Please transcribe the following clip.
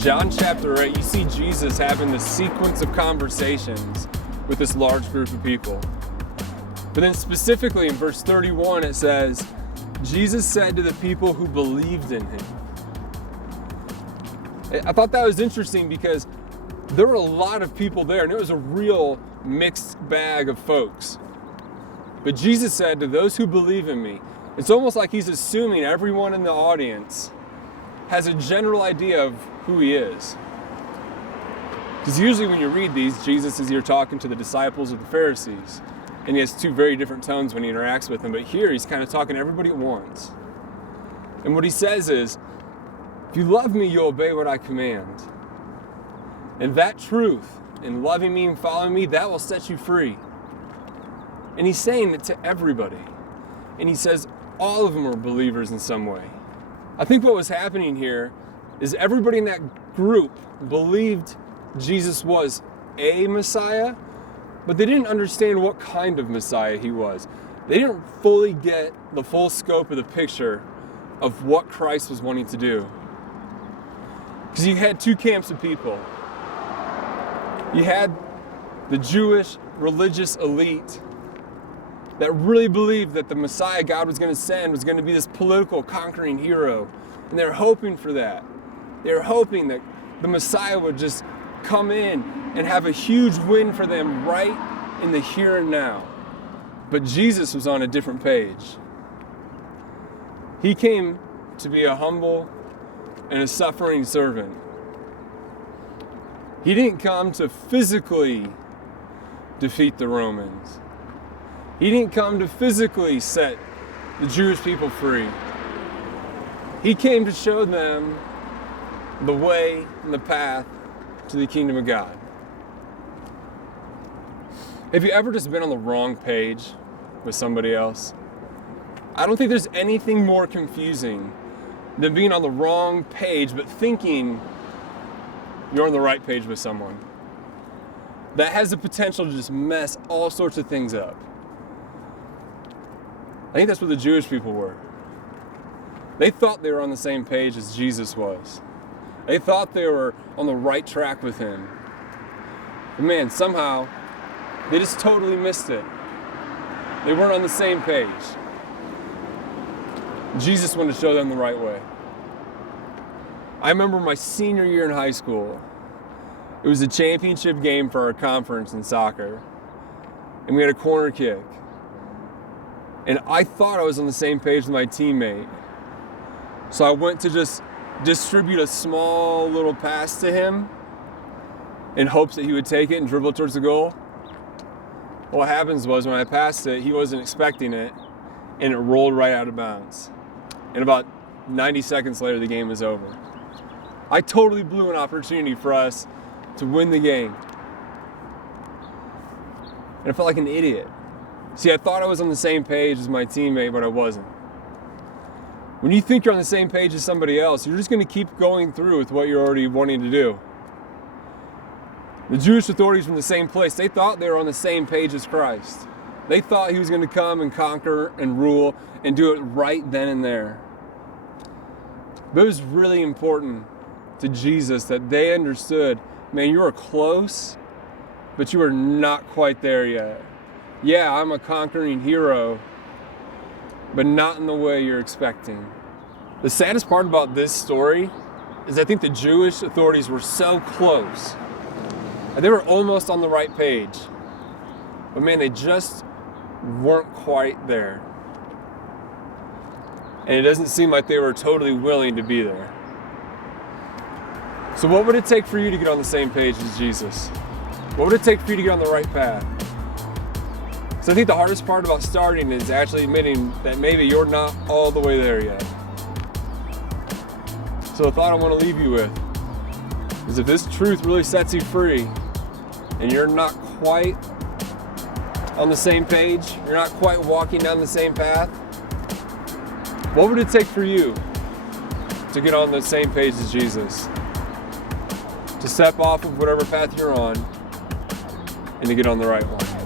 John chapter 8, you see Jesus having this sequence of conversations with this large group of people. But then specifically in verse 31, it says, Jesus said to the people who believed in him. I thought that was interesting because there were a lot of people there, and it was a real mixed bag of folks. But Jesus said to those who believe in me, it's almost like he's assuming everyone in the audience has a general idea of who he is. Because usually when you read these, Jesus is here talking to the disciples of the Pharisees. And he has two very different tones when he interacts with them. But here he's kind of talking to everybody at once. And what he says is, if you love me, you'll obey what I command. And that truth, in loving me and following me, that will set you free. And he's saying it to everybody. And he says all of them are believers in some way. I think what was happening here is everybody in that group believed Jesus was a Messiah, but they didn't understand what kind of Messiah he was. They didn't fully get the full scope of the picture of what Christ was wanting to do. Because you had two camps of people. You had the Jewish religious elite that really believed that the Messiah God was going to send was going to be this political conquering hero. And they're hoping for that. They're hoping that the Messiah would just come in and have a huge win for them right in the here and now. But Jesus was on a different page. He came to be a humble and a suffering servant. He didn't come to physically defeat the Romans. He didn't come to physically set the Jewish people free. He came to show them the way and the path to the kingdom of God. Have you ever just been on the wrong page with somebody else? I don't think there's anything more confusing than being on the wrong page but thinking you're on the right page with someone. That has the potential to just mess all sorts of things up. I think that's what the Jewish people were. They thought they were on the same page as Jesus was. They thought they were on the right track with him. But man, somehow, they just totally missed it. They weren't on the same page. Jesus wanted to show them the right way. I remember my senior year in high school. It was a championship game for our conference in soccer. And we had a corner kick. And I thought I was on the same page with my teammate. So I went to just distribute a small little pass to him in hopes that he would take it and dribble towards the goal. What happens was when I passed it, he wasn't expecting it, and it rolled right out of bounds. And about 90 seconds later, the game was over. I totally blew an opportunity for us to win the game. And I felt like an idiot. See, I thought I was on the same page as my teammate, but I wasn't. When you think you're on the same page as somebody else, you're just going to keep going through with what you're already wanting to do. The Jewish authorities from the same place, they thought they were on the same page as Christ. They thought he was going to come and conquer and rule and do it right then and there. But it was really important to Jesus that they understood, man, you are close, but you are not quite there yet. Yeah, I'm a conquering hero, but not in the way you're expecting. The saddest part about this story is I think the Jewish authorities were so close. They were almost on the right page. But man, they just weren't quite there. And it doesn't seem like they were totally willing to be there. So what would it take for you to get on the same page as Jesus? What would it take for you to get on the right path? So I think the hardest part about starting is actually admitting that maybe you're not all the way there yet. So the thought I want to leave you with is if this truth really sets you free and you're not quite on the same page, you're not quite walking down the same path, what would it take for you to get on the same page as Jesus? To step off of whatever path you're on and to get on the right one.